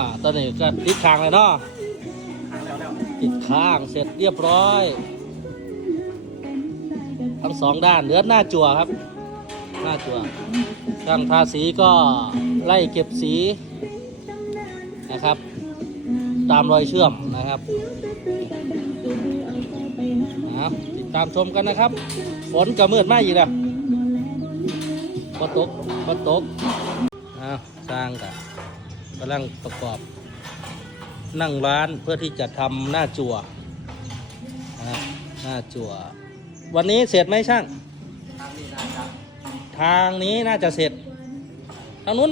อ่าตอนนี้ก็ติดค้างเลยเนาะติดค้างเสร็จเรียบร้อย ทั้งสองด้านเหลือหน้าจั่วครับ หน้าจั่วช่างทาสีก็ไล่เก็บสีนะครับ ตามรอยเชื่อมนะครับเอาติดตามชมกันนะครับ ฝนกระเมือดมากอีกแล้วฝนตกฝนตกเอาวสร้างกัน กำลังประกอบนั่งร้านเพื่อที่จะทำหน้าจั่วนะครับหน้าจั่ว วันนี้เสร็จไหมช่างทางนี้นะครับทางนี้น่าจะเสร็จ ทางนู้น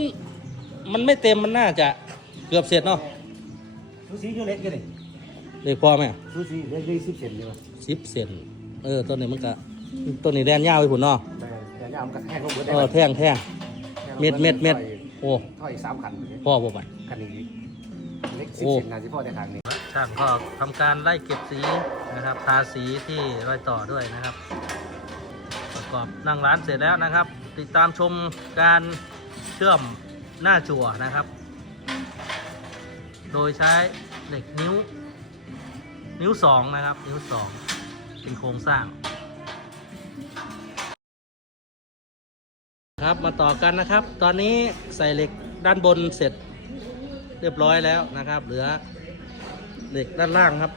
มันไม่เต็มมันน่าจะเกือบเสร็จเนาะซูซีอยู่เล็กกันเลยเด็กพอไหมซูซีเล็กได้สิบเซนเลยวะสิบเซนเออต้นนี้มันก็ต้นนี้แดนยาวไปผุนเนาะแต่แต่ยามนกระแทกลงหัวเออแท่งแท่งเม็ดเม็ดเม็ด โอ้ถอยสามขันพ่อบ่บัดขันนี้เล็กสิบโอ้ เซนนะที่พ่อได้ทางนี้ช่างก็ทำการไล่เก็บสีนะครับ ทาสีที่รอยต่อด้วยนะครับ ประกอบนั่งร้านเสร็จแล้วนะครับ ติดตามชมการเชื่อมหน้าจั่วนะครับ โดยใช้เหล็กนิ้ว นิ้วสองนะครับ นิ้วสองเป็นโครงสร้าง ครับมาต่อกันนะครับ ตอนนี้ใส่เหล็กด้านบนเสร็จเรียบร้อยแล้วนะครับ เหลือเหล็กด้านล่างครับ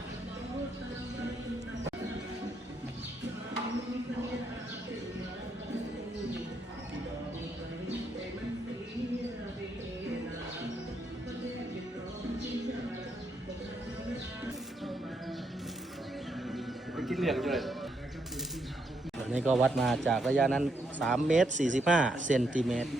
ไปคิดเรื่องด้วย นี่ก็วัดมาจากระยะนั้น3เมตร45เซนติเมตร